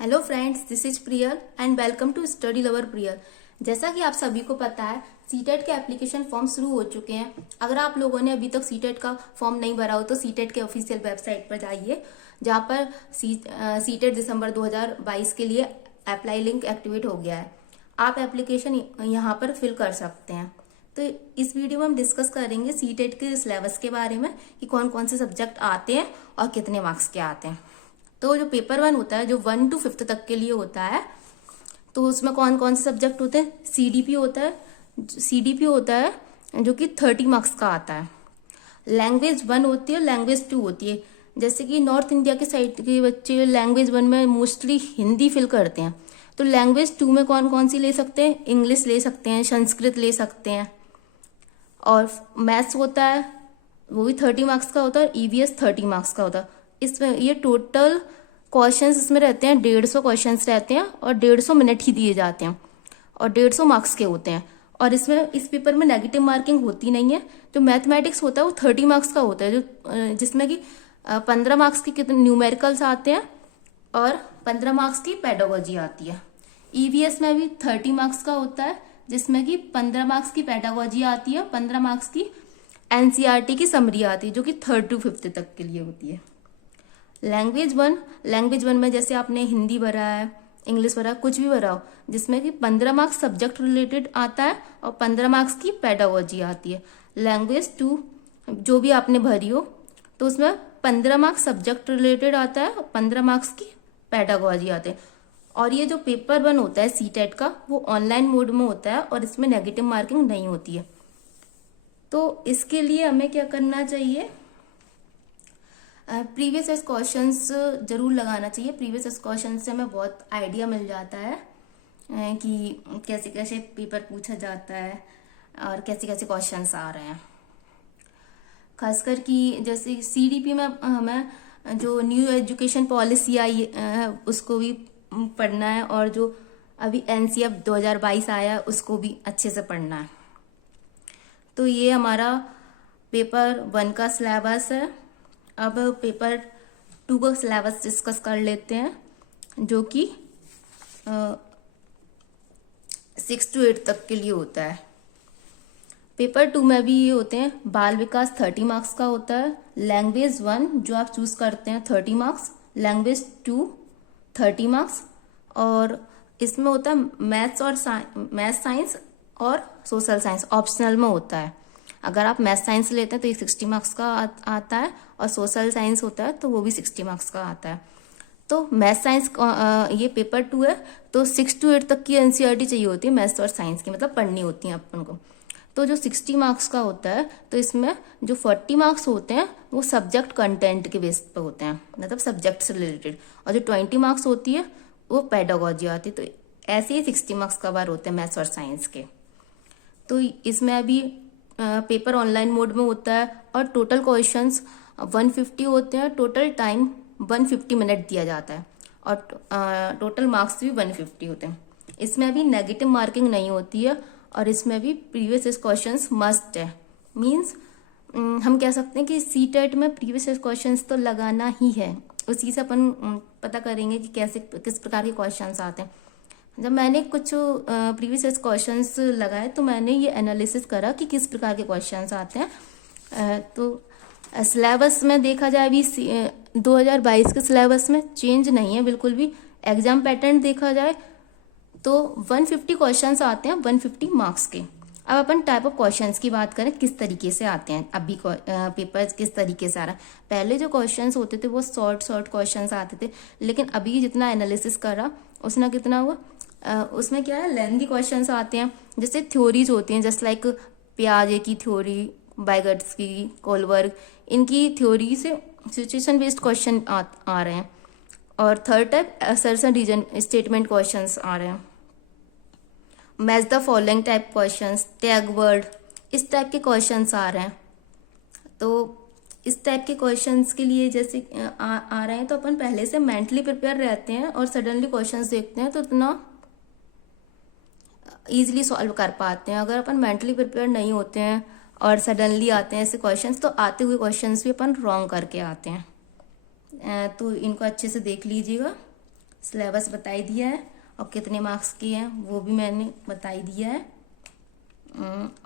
Hello friends, this is Priyal and welcome to study lover Priyal. जैसा कि आप सभी को पता है, सीटेट के एप्लीकेशन फॉर्म शुरू हो चुके हैं। अगर आप लोगों ने अभी तक सीटेट का फॉर्म नहीं भरा हो तो सीटेट के ऑफिशियल वेबसाइट पर जाइए, जहां पर सीटेट दिसंबर 2022 के लिए अप्लाई लिंक एक्टिवेट हो गया है। आप एप्लीकेशन यहां पर फिल कर सकते हैं। तो इस वीडियो में हम डिस्कस करेंगे सीटेट के सिलेबस के बारे में कि कौन कौन से सब्जेक्ट आते हैं और कितने मार्क्स के आते हैं। तो जो पेपर 1 होता है, जो 1 to 5 तक के लिए होता है, तो उसमें कौन कौन से सब्जेक्ट होते हैं। सीडीपी होता है जो कि 30 मार्क्स का आता है। लैंग्वेज 1 होती है, लैंग्वेज 2 होती है। जैसे कि नॉर्थ इंडिया के साइड के बच्चे लैंग्वेज 1 में मोस्टली हिंदी फिल करते हैं, तो लैंग्वेज 2 में कौन कौन सी ले सकते हैं, इंग्लिश ले सकते हैं, संस्कृत ले सकते हैं। और मैथ्स होता है, वो भी 30 मार्क्स का होता है, और ईवीएस 30 मार्क्स का होता है। इसमें ये टोटल क्वेश्चंस इसमें रहते हैं, 150 क्वेश्चंस रहते हैं और 150 मिनट ही दिए जाते हैं और 150 मार्क्स के होते हैं। और इसमें इस पेपर में नेगेटिव मार्किंग होती नहीं है। जो मैथमेटिक्स होता है वो 30 मार्क्स का होता है, जो जिसमें कि 15 मार्क्स के कितने न्यूमेरिकल्स आते हैं और 15 मार्क्स की पेडागोजी आती है। ईवीएस में भी 30 मार्क्स का होता है, जिसमें कि 15 मार्क्स की पेडागोजी आती है, 15 मार्क्स की एनसीईआरटी की समरी आती है, जो कि 3rd to 5th तक के लिए होती है। लैंग्वेज वन में जैसे आपने हिंदी भरा है, इंग्लिश भरा, कुछ भी भरा हो, जिसमें कि 15 मार्क्स सब्जेक्ट रिलेटेड आता है और 15 मार्क्स की पेडागोजी आती है। लैंग्वेज 2 जो भी आपने भरी हो, तो उसमें 15 मार्क्स सब्जेक्ट रिलेटेड आता है और 15 मार्क्स की पेडागोजी आते हैं। और ये जो पेपर 1 होता है सीटेट का, वो ऑनलाइन मोड में होता है और इसमें नेगेटिव मार्किंग नहीं होती है। तो इसके लिए हमें क्या करना चाहिए, प्रीवियस ईयर क्वेश्चंस जरूर लगाना चाहिए। प्रीवियस ईयर क्वेश्चन से हमें बहुत आइडिया मिल जाता है कि कैसे कैसे पेपर पूछा जाता है और कैसे कैसे क्वेश्चंस आ रहे हैं। खासकर कि जैसे सीडीपी में हमें जो न्यू एजुकेशन पॉलिसी आई है उसको भी पढ़ना है, और जो अभी एनसीएफ 2022 आया है उसको भी अच्छे से पढ़ना है। तो ये हमारा पेपर 1 का सिलेबस है। अब पेपर 2 का सिलेबस डिस्कस कर लेते हैं, जो कि 6 to 8 तक के लिए होता है। पेपर 2 में भी ये होते हैं, बाल विकास 30 मार्क्स का होता है। लैंग्वेज 1 जो आप चूज करते हैं 30 मार्क्स, लैंग्वेज 2 30 मार्क्स, और इसमें होता है मैथ साइंस और सोशल साइंस ऑप्शनल में होता है। अगर आप मैथ साइंस लेते हैं तो ये 60 मार्क्स का आता है, और सोशल साइंस होता है तो वो भी 60 मार्क्स का आता है। तो मैथ साइंस ये पेपर 2 है, तो 6 to 8 तक की एनसीईआरटी चाहिए होती है मैथ्स और साइंस की, मतलब पढ़नी होती है अपन को। तो जो 60 मार्क्स का होता है, तो इसमें जो 40 मार्क्स होते हैं वो सब्जेक्ट कंटेंट के बेस पर होते हैं, मतलब सब्जेक्ट से रिलेटेड, और जो 20 मार्क्स होती है वो पेडागोजी आती है। तो ऐसे ही 60 मार्क्स का बार होते हैं मैथ्स और साइंस के। तो इसमें अभी पेपर ऑनलाइन मोड में होता है और टोटल क्वेश्चंस 150 होते हैं। टोटल टाइम 150 मिनट दिया जाता है और टोटल मार्क्स भी 150 होते हैं। इसमें अभी नेगेटिव मार्किंग नहीं होती है, और इसमें भी प्रीवियस क्वेश्चंस मस्ट है। मींस हम कह सकते हैं कि सीटेट में प्रीवियस क्वेश्चंस तो लगाना ही है। उसी से अपन पता करेंगे कि किस प्रकार के क्वेश्चंस आते हैं। जब मैंने कुछ प्रीवियस क्वेश्चंस लगाए तो मैंने ये एनालिसिस करा कि किस प्रकार के क्वेश्चंस आते हैं। तो सिलेबस में देखा जाए अभी 2022 के सिलेबस में चेंज नहीं है बिल्कुल भी। एग्जाम पैटर्न देखा जाए तो 150 क्वेश्चंस आते हैं, 150 मार्क्स के। अब अपन टाइप ऑफ क्वेश्चंस की बात करें, किस तरीके से आते हैं अभी पेपर किस तरीके से आ रहा है। पहले जो क्वेश्चंस होते थे वो शॉर्ट क्वेश्चंस आते थे, लेकिन अभी जितना एनालिसिस करा उसने कितना हुआ, उसमें क्या है, लेंथी क्वेश्चंस आते हैं। जैसे थ्योरीज होती हैं, जस्ट लाइक पियाजे की थ्योरी, बाइगट्सकी, कोलबर्ग, इनकी थ्योरी से सिचुएशन बेस्ड क्वेश्चन आ रहे हैं। और third type assertion reason statement questions आ रहे हैं। Match the following type questions, tag word, इस टाइप के क्वेश्चंस आ रहे हैं। तो इस टाइप के क्वेश्चंस के लिए जैसे आ रहे हैं, तो अपन पहले से मेंटली प्रिपेयर रहते हैं और सडनली क्वेश्चंस देखते हैं तो इतना इजीली सॉल्व कर पाते हैं। अगर अपन मेंटली प्रिपेयर नहीं होते हैं और सडनली आते हैं ऐसे क्वेश्चंस, तो आते हुए क्वेश्चंस भी अपन रॉन्ग करके आते हैं। तो इनको अच्छे से देख लीजिएगा। सिलेबस बताई दिया है और कितने मार्क्स के हैं वो भी मैंने बताई दिया है।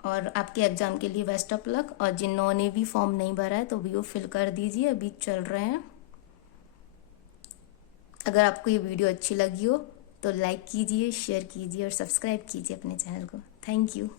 और आपके एग्जाम के लिए बेस्ट ऑफ लक। और जिन्होंने भी फॉर्म नहीं भरा है तो भी वो फिल कर दीजिए, अभी चल रहे हैं। अगर आपको ये वीडियो अच्छी लगी हो तो लाइक कीजिए, शेयर कीजिए और सब्सक्राइब कीजिए अपने चैनल को। Thank you.